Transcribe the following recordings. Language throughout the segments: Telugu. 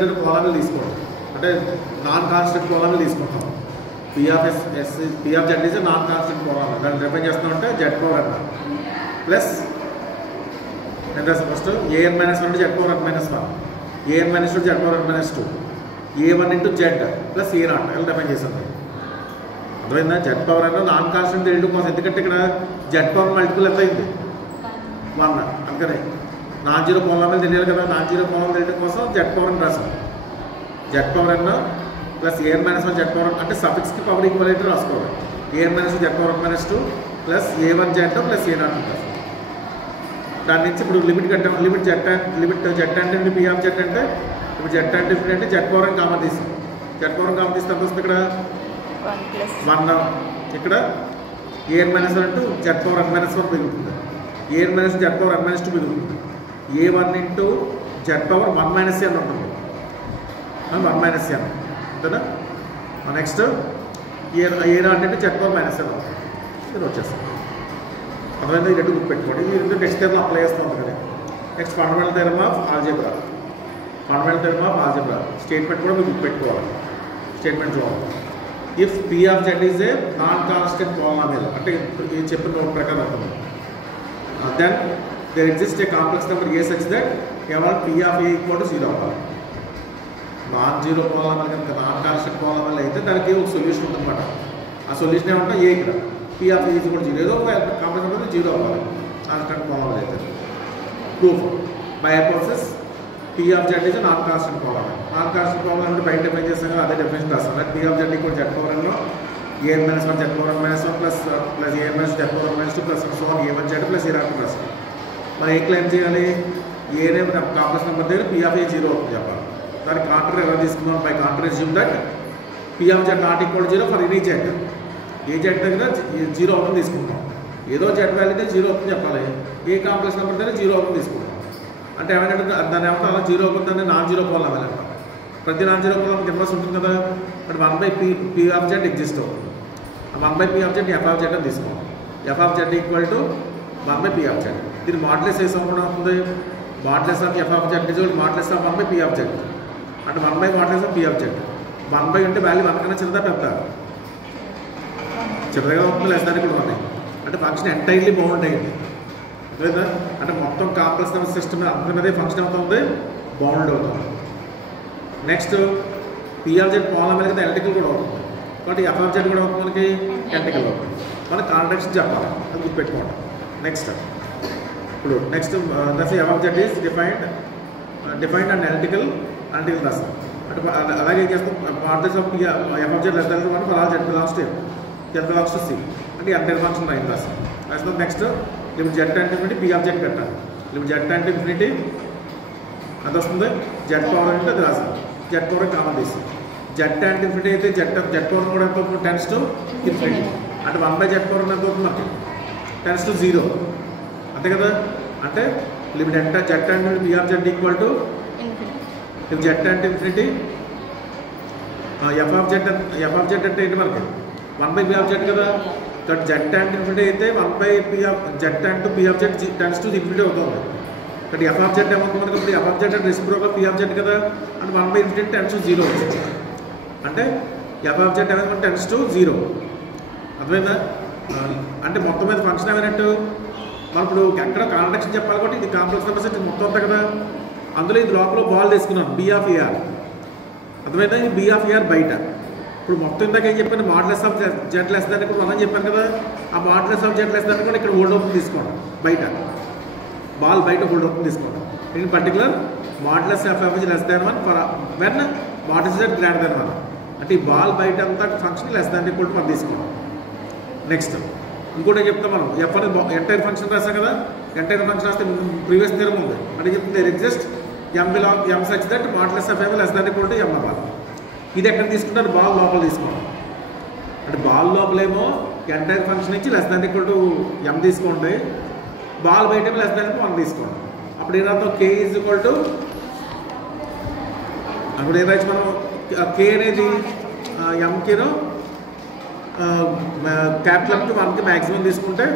పోలాలు తీసుకోండి అంటే నాన్ కాన్స్టెంట్ పోలాలు తీసుకుంటాం. P of z is a non constant పోలాలు దాన్ని డిఫైన్ చేస్తామంటే z పవర్ n ప్లస్ ఎంత first an - 1 z power n - 1 an - 2 z power n - 2 a1 into z plus a0 ఇలా డిఫైన్ చేసాం. అర్థమైందా? z power n non constant తెలియడం కోసం, ఎందుకంటే ఇక్కడ z పవర్ మల్టిపుల్ ఎంత అయింది 1 అందుకనే నాన్ జీరో పోలాలు తెలియాలి కదా. నాన్ జీరో పోలాలు తెలియడం కోసం z పవర్ n రాసాం. z power n plus an - 1 z power అంటే సఫిక్స్కి పవర్ ఈక్వల్ అయితే రాసుకోవాలి. an - 2 z power n - 2 plus a1 z plus a0 ఉంటుంది. దాని నుంచి ఇప్పుడు లిమిట్ కట్టాం. లిమిట్ z అంటే p ఆఫ్ z అంటే ఇప్పుడు z అంటే z పవర్ n కామన్ తీసి z పవర్ n కామన్ తీస్తే ఎంత వస్తుంది? ఇక్కడ 1 ఇక్కడ an - 1 అంటూ z పవర్ n - 1 మిగులుతుంది. an - z పవర్ n - 2 మిగులుతుంది. a1 into z power 1 - n ఉంటుంది. 1 - n అంతేనా? నెక్స్ట్ a0 అంటే z పవర్ -n అవుతుంది. ఇది వచ్చేస్తుంది. అర్థమైంది? ఈ రెండు గుర్తుపెట్టుకోండి. ఈ రెండు నెక్స్ట్ టైంలో అప్లై చేస్తూ ఉంటుంది కదా. Next fundamental theorem of algebra. Fundamental theorem of algebra statement కూడా మీరు గుర్తుపెట్టుకోవాలి. స్టేట్మెంట్ చూడాలి. If p of z is a non constant polynomial అంటే ఇది చెప్పిన నోట్ ప్రకారం అవుతుంది. Then there exist a complex number a such that కేవలం p of a equal to 0 అవ్వాలి. నాన్ జీరో పోలామిల్ కనుక నాన్ కాన్స్టెంట్ పోలామిల్ అయితే దానికి ఒక సొల్యూషన్ ఉందన్నమాట. ఆ సొల్యూషన్ ఏమంటే ఏ ఇక్కడ p of a ఈక్వల్ 0 ఏదో ఒక కాంప్లెక్స్ నెంబర్ 0 అవ్వాలి కాన్స్టెంట్ పోలామిల్ అయితే. Proof by hypothesis p of z is non constant polynomial. Non constant polynomial అంటే బయట డిఫైన్ చేస్తాం కదా, అదే డెఫినేషన్ రాస్తాం. p of z equal z power n లో a - 1 z power n - 1 plus a - z power n - 2 plus so a1 z plus a0 plus. మరి ఏ క్లెయిమ్ చేయాలి? ఏనే కాంప్లెక్స్ నెంబర్ దగ్గర p of a 0 అవుతుంది చెప్పాలి. దానికి కాంటర్ ఎలా తీసుకుందాం? By contra assume that p of z not equal 0 for any z. ఏ z దగ్గర 0 అవుతుంది తీసుకుంటాం. ఏదో z వాల్యూకి 0 అవుతుంది చెప్పాలి. ఏ కాంప్లెక్స్ నెంబర్ దగ్గర 0 అవుతుంది తీసుకుంటాం. అంటే ఏమైనా దాన్ని ఏమంటే అలా 0 అవుతుందని నాన్ జీరో పోలామిల్ అంటాం. ప్రతి నాన్ జీరో పోలామిల్ ఇన్వర్స్ ఉంటుంది కదా. But 1/p of z exist అవుతుంది. 1/p of z f of z అని తీసుకోవాలి. f of z equal to 1/p of z. దీన్ని మాడ్యులస్ వేసాం కూడా అవుతుంది. Modulus of f of z is modulus of 1/p of z అంటే 1/మాడ్యులస్ ఆఫ్ p of z. 1 అంటే వాల్యూ 1 కన్నా చిన్నదా పెద్ద? చిన్నగా అవుతుంది. లెస్ దాన్ని కూడా 1 అంటే ఫంక్షన్ ఎంటైర్లీ బౌండ్ అయ్యింది లేదా అంటే మొత్తం కాంప్లెక్స్ నెంబర్ సిస్టమ్ అంత మీదే ఫంక్షన్ అవుతుంది, బౌండ్ అవుతుంది. నెక్స్ట్ p of z పోలామిల్ అయితే ఎలక్ట్రికల్ కూడా అవుతుంది. కాబట్టి f of z కూడా అవుతుంది మనకి ఎలక్ట్రికల్ అవుతుంది. మనకి కాంట్రాక్షన్ చెప్పాలి, అది గుర్తుపెట్టుకోండి. నెక్స్ట్ ఇప్పుడు next f of z is defined and electrical అంటే రాస్తాం. అంటే అలాగే ఏం చేస్తాం? Modulus of f of z less than 1 for all z belongs to c అంటే ఎంటైర్ ఫంక్షన్ రాయింది రాస్తాం. రాస్తాం. నెక్స్ట్ లిమిట్ z అంటే ఇన్ఫినిటీ p of z కట్టాలి. లిమిట్ z అంటే ఇన్ఫినిటీ అది వస్తుంది. z పవర్ అంటే అది రాసాం. z పవర్ కామన్ తీసి z అంటే ఇన్ఫినిటీ అయితే z పవర్ కూడా ఎంత అవుతుంది? టెన్స్ టు ఇన్ఫినిటీ అంటే 1/z పవర్ ఎంత అవుతుంది మనకి? టెన్స్ టు 0 అంతే కదా. అంటే లిమిట్ ఎంత z అంటే p of z equal to z అంటే ఇన్ఫినిటీ f of z అంటే ఏంటి మనకి? 1/p of z కదా. కాబట్టి z అంటే ఇన్ఫినిటీ అయితే 1/p of z అంటే p of z tends to infinity అవుతుంది. కాబట్టి f of z ఏమవుతుంది మనకి? ఇప్పుడు f of z అంటే రెసిప్రోకల్ p of z కదా. అంటే 1/infinity టెన్స్ టు 0 వచ్చింది. అంటే f of z ఏమైనా టెన్స్ టు 0 అర్థమైందా? అంటే మొత్తం మీద ఫంక్షన్ ఏమైనట్టు మనం ఇప్పుడు ఎక్కడ కాంట్రాక్షన్ చెప్పాలి కాబట్టి ఇది కాంప్లెక్స్ నెంబర్స్ ఇది మొత్తం అంతా కదా. అందులో ఇది లోపల బాల్ తీసుకున్నాను b of a. అర్థమైందా? ఈ b of a బయట. ఇప్పుడు మొత్తం ఇందాక ఏం చెప్పాను? Modulus of z less than కూడా మనం చెప్పాను కదా. ఆ modulus of z less than కూడా ఇక్కడ హోల్డ్ అవుతుంది తీసుకోండి. బయట బాల్ బయట హోల్డ్ అవుతుంది తీసుకోండి. In particular modulus of f less than 1 for when modulus z greater than 1 అంటే ఈ బాల్ బయట అంతా function less than equal to 1 తీసుకోండి. నెక్స్ట్ ఇంకోటి చెప్తాం మనం f అనేది ఎంటైర్ ఫంక్షన్ రాసాం కదా. ఎంటైర్ ఫంక్షన్ రాస్తే ప్రీవియస్ థియరమ్ ఉంది అంటే చెప్తుంది there exist m such that modulus of f less than equal to m అవ్వాలి. ఇది ఎక్కడ తీసుకుంటారు? బాల్ లోపల తీసుకోండి. అంటే బాల్ లోపలేమో ఎంటైర్ ఫంక్షన్ నుంచి less than equal to m తీసుకోండి. బాల్ బయట లెస్ దాన్ 1 తీసుకోండి. అప్పుడు ఏదైనా k ఈజ్ ఈక్వల్ టు అప్పుడు ఏదైతే మనం k అనేది mకిను క్యాపిటల్ M కి 1కి మ్యాక్సిమం తీసుకుంటే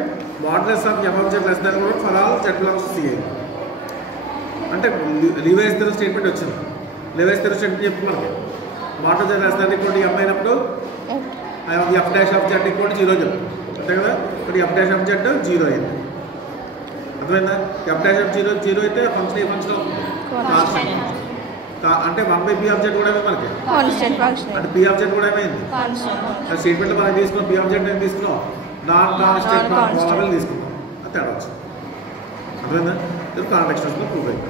modulus of f of z less than కూడా for all z belongs to c అంటే లీవైస్ థియరమ్ స్టేట్మెంట్ వచ్చింది. లెవెస్ తెరచండి చెప్పి మనకి మాటో చేస్తారు ఇక్కడ ఎం అయినప్పుడు ఎఫ్ డాష్ ఆఫ్ జెడ్ ఇక్కడ 0 చెప్తాం అంతే కదా. ఇప్పుడు ఎఫ్ డాష్ ఆఫ్ జెడ్ 0 అయింది, అర్థమైందా. ఎఫ్ డాష్ ఆఫ్ 0 అయితే ఫంక్షన్ ఏ ఫంక్షన్ అవుతుంది, అంటే 1/p ఆఫ్ జెడ్ కూడా ఏమైంది మనకి, అంటే p ఆఫ్ జెడ్ కూడా ఏమైంది. స్టేట్మెంట్లో మనం తీసుకున్నాం p ఆఫ్ జెడ్ ఏం తీసుకున్నాం, నాన్ కాన్స్టెంట్ పోలాబుల్ తీసుకున్నాం, అది తేడా వచ్చింది, అర్థమైందా. ఇది కాంటెక్స్ట్ ప్రూవ్ అయింది.